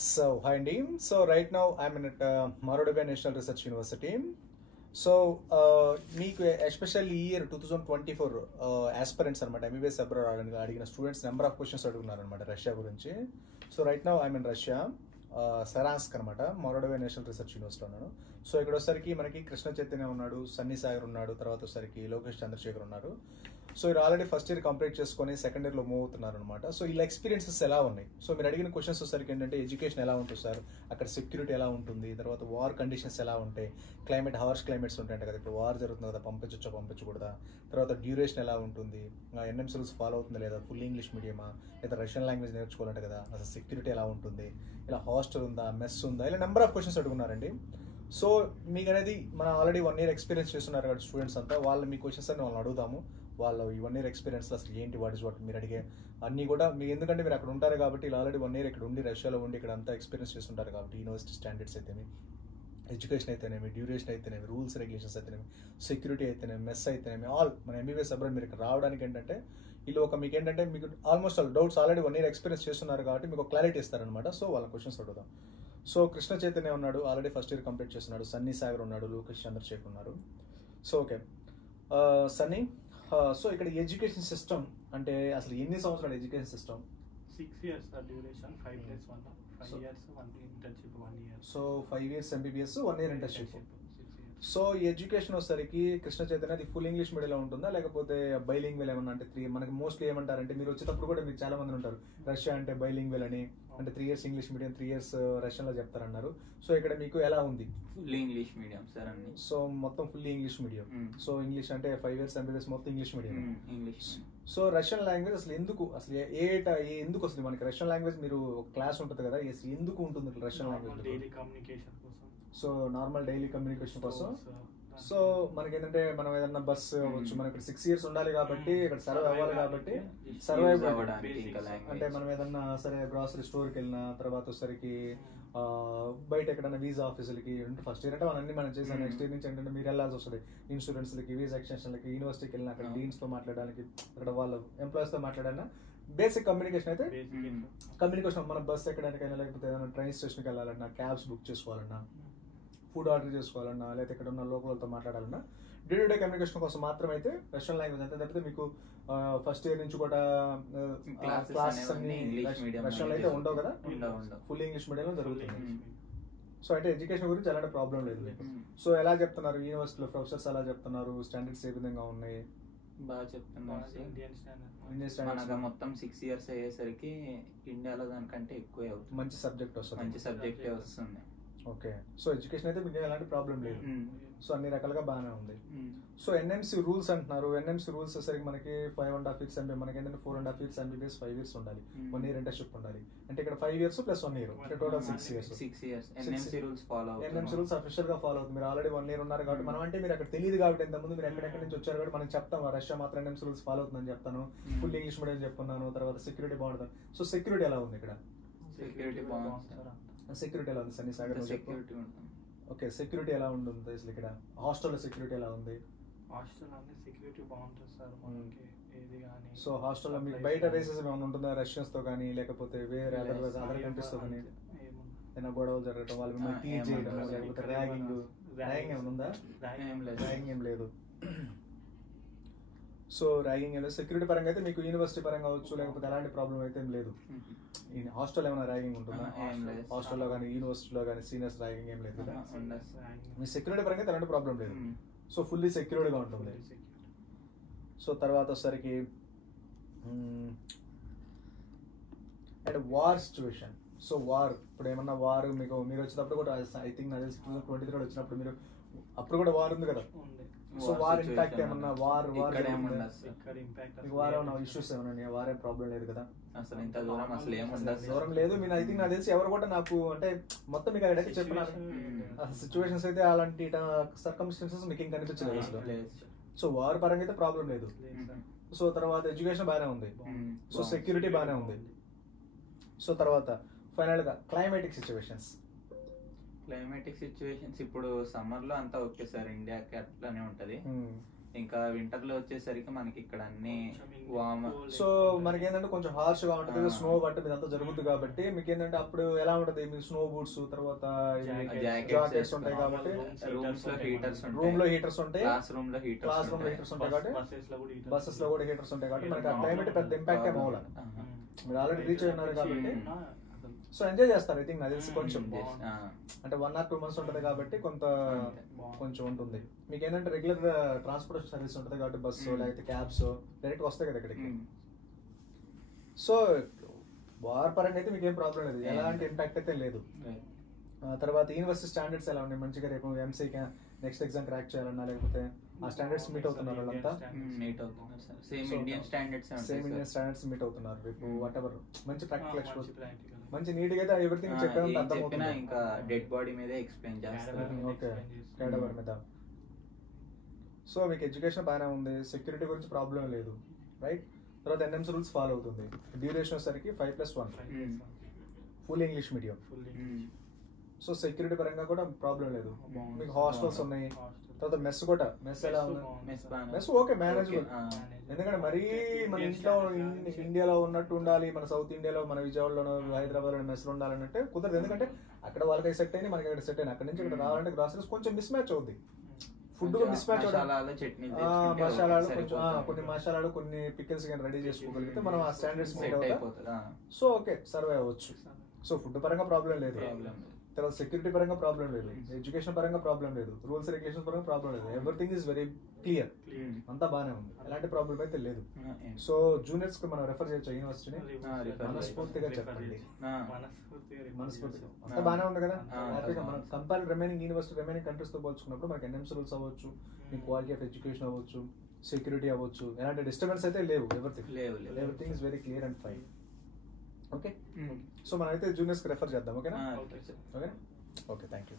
So, hi Andy. So, right now I'm in at Marodabia National Research University. So, మీకు especially ఈ year 2024 aspirants అనమాట MBBS abroad అడిగిన students number of questions అడుగున్నారు అనమాట Russia గురించి. So right now I mean Russia Saransk అనమాట Mordovia national research university ఉన్నాను. So ఇక్కడ వచ్చేసరికి మనకి కృష్ణ చైతన్య ఉన్నాడు, సన్నీ సాగర్ ఉన్నాడు, తర్వాత వచ్చేసరికి లోకేష్ చంద్రశేఖర్ ఉన్నారు. సో మీరు ఆల్రెడీ ఫస్ట్ ఇయర్ కంప్లీట్ చేసుకొని సెకండ్ ఇయర్లో మూవ్ అవుతున్నారు అనమాట. సో ఇలా ఎక్స్పీరియన్సెస్ ఎలా ఉన్నాయి? సో మీరు అడిగిన క్వశ్చన్స్ వచ్చేసరికి ఏంటంటే ఎడ్యుకేషన్ ఎలా ఉంటుంది సార్, అక్కడ సెక్యూరిటీ ఎలా ఉంటుంది, తర్వాత వార్ కండిషన్స్ ఎలా ఉంటాయి, క్లైమేట్ హార్ష్ క్లైమేట్స్ ఉంటాయంట కదా, ఇప్పుడు వార్ జరుగుతుంది కదా, పంపించొచ్చా పంపించకూడదా, తర్వాత డ్యూరేషన్ ఎలా ఉంటుంది, ఎన్ఎంసీ రూల్స్ ఫాలో అవుతుంది లేదా, ఫుల్ ఇంగ్లీష్ మీడియమా లేదా రష్యన్ లాంగ్వేజ్ నేర్చుకోవాలంటే కదా, అసలు సెక్యూరిటీ ఎలా ఉంటుంది, ఇలా హాస్టల్ ఉందా, మెస్ ఉందా, ఇలా నెంబర్ ఆఫ్ క్వశ్చన్స్ అడుగున్నారండి. సో మీకు అనేది మనం ఆల్రెడీ 1 year ఎక్స్పీరియన్స్ చేస్తున్నారు కదా స్టూడెంట్స్ అంతా, వాళ్ళు మీ క్వశ్చన్స్ అని వాళ్ళని అడుగుదాము. వాళ్ళు ఈ 1 year ఎక్స్పీరియన్స్ అసలు ఏంటి, వాట్ ఇస్ వాట్ మీరు అడిగే అన్నీ కూడా మీకు, ఎందుకంటే మీరు అక్కడ ఉంటారు కాబట్టి, ఇలా ఆల్రెడీ 1 year ఇక్కడ ఉండి రష్యాలో ఉండి ఇక్కడ అంతా ఎక్స్పీరియన్స్ చేస్తుంటారు కాబట్టి, యూనివర్సిటీ స్టాండర్డ్స్ అయితేనేమి, ఎడ్యుకేషన్ అయితేనేమి, డ్యూరేషన్ అయితేనేమి, రూల్స్ రెగ్యులేషన్స్ అయితేనేమి, సెక్యూరిటీ అయితేనేమి, మెస్ అయితేనేమి, ఆల్ మన ఎంబీబీఎస్ అబ్రాడ్ మీరు ఇక్కడ రావడానికి ఏంటంటే వీళ్ళు ఒక మీకు ఏంటంటే మీకు almost all doubts already 1 year experience చేస్తున్నారు కాబట్టి మీకు క్లారిటీ ఇస్తారనమాట. సో వాళ్ళ క్వశ్చన్స్ అడుగుదాం. సో కృష్ణ చైతన్య ఉన్నాడు, ఆల్రెడీ ఫస్ట్ ఇయర్ కంప్లీట్ చేస్తున్నాడు, సన్నీ సాగర్ ఉన్నాడు, లోకేష్ చంద్రశేఖర్ ఉన్నారు. సో ఓకే సన్నీ, సో ఇక్కడ ఎడ్యుకేషన్ సిస్టమ్ అంటే అసలు ఎన్ని సంవత్సరాలు education system? 6 years duration, 5 days 5 years 1 internship 1 year. So 5 years MBBS, 1 year internship. So ఈ ఎడ్యుకేషన్ వచ్చేసరికి కృష్ణ చైతన్య అది ఫుల్ ఇంగ్లీష్ మీడియంలో ఉంటుందా లేకపోతే బైలింగ్వెల్ ఏమన్నా? అంటే 3 మనకి మోస్ట్లీ ఏమంటారంటే మీరు వచ్చేటప్పుడు కూడా మీకు చాలా మంది ఉంటారు రష్యా అంటే బైలింగ్వెల్ అని, అంటే 3 years English medium 3 years Russian లో చెప్తారన్నారు. సో ఇక్కడ మీకు ఎలా ఉంది? ఫుల్ ఇంగ్లీష్ మీడియం సార్ అన్ని. సో మొత్తం full English medium. So English అంటే 5 years ఎంబీబీఎస్ మొత్తం English medium. English. So Russian language అసలు ఎందుకు, అసలు ఎందుకు అసలు మనకి రష్యన్ లాంగ్వేజ్ మీరు క్లాస్ ఉంటుంది కదా, ఎందుకు ఉంటుంది రష్యన్ లాంగ్వేజ్? డైలీ కమ్యూనికేషన్ కోసం. సో నార్మల్ డైలీ కమ్యూనికేషన్ కోసం. సో మనకి ఏంటంటే మనం ఏదన్నా బస్ అవ్వచ్చు, మనకి ఇక్కడ 6 years ఉండాలి కాబట్టి, ఇక్కడ సర్వైవ్ అవ్వాలి కాబట్టి, సర్వైవ్ అంటే మనం ఏదన్నా సరే గ్రాసరీ స్టోర్కి వెళ్ళినా, తర్వాత వచ్చేసరికి బయట ఎక్కడన్నా వీసా ఆఫీసులకి ఫస్ట్ ఇయర్ అంటే మనం చేసాం. నెక్స్ట్ ఇయర్ నుంచి ఏంటంటే మీరు వెళ్ళాల్సి వస్తుంది ఇన్సూరెన్స్లకి, వీసా ఎక్స్టెన్షన్లకి, యూనివర్సిటీకి వెళ్ళినా అక్కడ డీన్స్ తో మాట్లాడడానికి, అక్కడ వాళ్ళ ఎంప్లాయీస్ తో మాట్లాడాలన్నా బేసిక్ కమ్యూనికేషన్ అయితే కమ్యూనికేషన్. మన బస్ ఎక్కడానికైనా లేకపోతే ఏదైనా ట్రైన్ స్టేషన్కి వెళ్ళాలన్నా, క్యాబ్స్ బుక్ చేసుకోవాలన్నా, ఫుడ్ ఆర్డర్ చేసుకోవాలన్నా, లేకపోతే ఇక్కడ ఉన్న లోకల్తో మాట్లాడాలన్నా, డే టు డే కమ్యూనికేషన్ కోసం మాత్రం అయితే రష్యన్ లాంగ్వేజ్ అంతే. తప్పితే మీకు ఫస్ట్ ఇయర్ నుంచి కూడా క్లాసెస్ అన్ని రష్యన్లో అయితే ఉండవు కదా, ఫుల్ ఇంగ్లీష్ మీడియంలో జరుగుతుంది. సో అంటే ఎడ్యుకేషన్ గురించి ఎలాంటి ప్రాబ్లం లేదు మీకు. సో ఎలా చెప్తున్నారు యూనివర్సిటీలో ప్రొఫెసర్స్, ఎలా చెప్తున్నారు, స్టాండర్డ్స్ ఏ విధంగా ఉన్నాయి? బాగా చెప్తున్నారు. ఇండియన్ మనకు మొత్తం 6 years అయ్యేసరికి ఇండియాలో దానికంటే ఎక్కువే అవుతుంది. మంచి సబ్జెక్ట్ వస్తుంది, మంచి సబ్జెక్టే వస్తుంది. ఓకే. సో ఎడ్యుకేషన్ అయితే మీకు ఎలాంటి ప్రాబ్లం లేదు. సో అన్ని రకాలుగా బాగానే ఉంది. సో ఎన్ఎంసీ రూల్స్ అంటున్నారు. ఎన్ఎంసీ రూల్స్ వచ్చేసరికి మనకి 5.5 years ఎంబీ, మనకి ఏంటంటే 4.5 years ఎంబీబీఎస్, 5 years ఉండాలి, 1 year ఇంటర్న్షిప్ ఉండాలి. అంటే ఇక్కడ 5 years ప్లస్ 1 year అంటే total 6 years. 6 years NMC rules follow అవుతారు. ఎన్ఎంసీ రూల్స్ అఫీషియల్ గా ఫాలో అవుతుంది. మీరు ఆల్రెడీ 1 year ఉన్నారు కాబట్టి, మనం అంటే మీరు అక్కడ తెలియదు కాబట్టి, ఇంతకుముందు మీరు ఎక్కడెక్కడి నుంచి వచ్చారు కాబట్టి మనం చెప్తాం రష్యా మాత్రం ఎన్ఎంసీ రూల్స్ ఫాలో అవుతుందని చెప్తాను, ఫుల్ ఇంగ్లీష్ మీడియం చెప్తున్నాను, తర్వాత సెక్యూరిటీ బాగుంటుంది. సో సెక్యూరిటీ ఎలా ఉంది ఇక్కడ? సెక్యూరిటీ బాగుంది. సెక్యూరిటీ ఎలా ఉంది సన్నీ సాగర్? సెక్యూరిటీ ఉంటుంది. ఓకే. సెక్యూరిటీ ఎలా ఉంటుంది అసలు ఇక్కడ? హాస్టల్లో సెక్యూరిటీ ఎలా ఉంది? హాస్టల్ అంటే సెక్యూరిటీ బాగుంటుంది సార్ మనకి ఏది కానీ. సో హాస్టల్లో మీకు బయట రేసెస్ ఏమైనా ఉంటుందా రష్యన్స్ తో కానీ, లేకపోతే వేరే అదర్ కంట్రీస్ తో కానీ ఏమైనా గొడవలు జరగడం, వాళ్ళు మిమ్మల్ని టీచ్ చేయడం, లేకపోతే ర్యాగింగ్ ఏమైనా ఉందా? ర్యాగింగ్ ఏం లేదు. సో ర్యాగింగ్ ఏం లేదు. సెక్యూరిటీ పరంగా అయితే మీకు యూనివర్సిటీ పరంగా అవచ్చు, లేకపోతే ఎలాంటి ప్రాబ్లం అయితే ఏం లేదు. హాస్టల్ ఏమైనా ర్యాగింగ్ ఉంటుందా? హాస్టల్లో కానీ యూనివర్సిటీలో కానీ సీనియర్స్ ర్యాగింగ్ ఏం లేదు కదా. మీ సెక్యూరిటీ పరంగా అయితే ఎలాంటి ప్రాబ్లం లేదు. సో ఫుల్లీ సెక్యూర్డ్గా ఉంటుంది. సో తర్వాత వచ్చేసరికి and war situation. So war ఇప్పుడు ఏమన్నా వార్ మీకు మీరు వచ్చేటప్పుడు కూడా ఐ థింక్ నాకు తెలిసి 2023 వచ్చినప్పుడు మీరు అప్పుడు కూడా వార్ ఉంది కదా. సో వార్ ఇంపాక్ట్ ఏమన్నా వార్ ఏమన్నా ఇష్యూస్ ఏమన్నా? వార్ ఏం ప్రాబ్లం లేదు కదా అసలు? ఇంత దూరం అసలు ఏముండదు, దూరం లేదు. మీరు ఐ థింక్ నాకు తెలిసి ఎవరు కూడా నాకు అంటే మొత్తం మీకు అడిగి చెప్పినారు సిచ్యువేషన్స్ అయితే, అలాంటి సర్కమ్స్టాన్సెస్ మీకు ఏం కనిపించలేదు అసలు. సో వార్ పరంగా అయితే ప్రాబ్లం లేదు. సో తర్వాత ఎడ్యుకేషన్ బాగానే ఉంది. సో సెక్యూరిటీ బాగానే ఉంది. సో తర్వాత ఫైనల్ గా క్లైమాటిక్ సిచ్యువేషన్స్. ఇప్పుడు సమ్మర్ లో అంతా ఓకే సార్, ఇండియాకి అట్లానే ఉంటది. ఇంకా వింటర్ లో వచ్చేసరికి మనకి ఇక్కడ అన్ని వామ్. సో మనకి ఏంటంటే కొంచెం హార్ష్ గా ఉంటుంది, స్నో బట్ట ఇదంతా జరుగుతుంది కాబట్టి మీకు ఏంటంటే అప్పుడు ఎలా ఉంటది, మీకు స్నో బూట్స్ తర్వాత జాకెట్స్ ఉంటాయి కాబట్టి రూమ్స్ లో హీటర్స్ ఉంటాయి, రూమ్ లో హీటర్స్ ఉంటాయి, క్లాస్ రూమ్ లో హీటర్స్ ఉంటాయి కాబట్టి బస్సెస్ లో కూడా హీటర్స్ ఉంటాయి కాబట్టి మనకి ఆ క్లైమేట్ పెద్ద ఇంపాక్ట్ ఏం అవ్వాలి. మీరు ఆల్రెడీ రీచ్ అయినారు కాబట్టి సో ఎంజాయ్ చేస్తారు. ఐ థింక్ నాకు తెలిసి కొంచెం అంటే 1 or 2 months ఉంటుంది కాబట్టి కొంచెం ఉంటుంది. మీకు ఏంటంటే రెగ్యులర్ ట్రాన్స్పోర్టేషన్ సర్వీస్ ఉంటుంది కాబట్టి బస్సు లేకపోతే క్యాబ్స్ డైరెక్ట్ వస్తాయి కదా ఇక్కడికి. సో వార్ పరంగా అయితే మీకు ఏం ప్రాబ్లం లేదు, ఎలాంటి ఇంపాక్ట్ అయితే లేదు. తర్వాత యూనివర్సిటీ స్టాండర్డ్స్ ఎలా ఉన్నాయి, మంచిగా రేపు ఎంసీకి నెక్స్ట్ ఎగ్జామ్ క్రాక్ చేయాలన్నా లేకపోతే ఆ స్టాండర్డ్స్ మీట్ అవుతున్నారు వాళ్ళంతా, సేమ్ ఇండియన్ స్టాండర్డ్స్ మీట్ అవుతున్నారు రేపు వాట్ ఎవర్. మంచి ప్రాక్టికల్ ఎక్స్పోజ్, మంచి నీట్ గా అయితే ఎవ్రీథింగ్ చెప్పడం అర్థమవుతుంది. ఇంకా డెడ్ బాడీ మీద ఎక్స్ప్లెయిన్ చేస్తారు. ఓకే, క్యాడవర్ మీద. సో మీకు ఎడ్యుకేషన్ బాగానే ఉంది, సెక్యూరిటీ గురించి ప్రాబ్లం లేదు, రైట్. తర్వాత ఎన్ఎంసీ రూల్స్ ఫాలో అవుతుంది. డ్యూరేషన్ వచ్చేసరికి 5+1 full English medium. So security పరంగా కూడా ప్రాబ్లం లేదు. మీకు హాస్టల్స్ ఉన్నాయి, తర్వాత మెస్ కూడా, మెస్ ఎలా ఉంది, మెస్ ఓకే మేనేజబుల్. ఎందుకంటే మరీ మన ఇంట్లో ఇండియాలో ఉన్నట్టు ఉండాలి, మన సౌత్ ఇండియాలో మన విజయవాడలోనో హైదరాబాద్లో మెస్లో ఉండాలంటే కుదరదు. ఎందుకంటే అక్కడ వాళ్ళకి సెట్ అయింది, మనకి అక్కడ సెట్ అయింది. అక్కడ నుంచి ఇక్కడ రావాలంటే గ్రాసరీస్ కొంచెం మిస్ మ్యాచ్ అవుద్ది, ఫుడ్ మిస్ మ్యాచ్ మసాలాలు కొంచెం కొన్ని మసాలాలు కొన్ని పికిల్స్ కానీ రెడీ చేసుకోగలిగితే మనం ఆ స్టాండర్డ్స్ మీట్ అవుతాం. సో ఓకే సర్వే అవ్వచ్చు. సో ఫుడ్ పరంగా ప్రాబ్లం లేదు, తర్వాత సెక్యూరిటీ పరంగా ప్రాబ్లం లేదు, ఎడ్యుకేషన్ పరంగా ప్రాబ్లం లేదు, రూల్స్ రెగ్యులేషన్స్ పరంగా ప్రాబ్లం లేదు. ఎవ్రీథింగ్ ఈస్ వెరీ క్లియర్, అంతా బాగానే ఉంది, ఎలాంటి ప్రాబ్లం అయితే లేదు. సో జూనియర్స్ కి మనం రెఫర్ చేయొచ్చు యూనివర్సిటీని, మనస్ఫూర్తిగా చెప్పండి, మనస్ఫూర్తిగా అంతా బాగానే ఉంది కదా. హ్యాపీగా మనం compare remaining university remaining countries తో పోల్చుకున్నప్పుడు మనకి ఎన్ఎంసీ రూల్స్ అవ్వచ్చు, మీ క్వాలిటీ ఆఫ్ ఎడ్యుకేషన్ అవ్వచ్చు, సెక్యూరిటీ అవ్వచ్చు, ఎలాంటి డిస్టర్బెన్స్ అయితే లేవు. Everything is very clear and fine. Okay, so మనం అయితే జూనియర్స్ కి రెఫర్ చేద్దాం. ఓకేనా? Okay, thank you.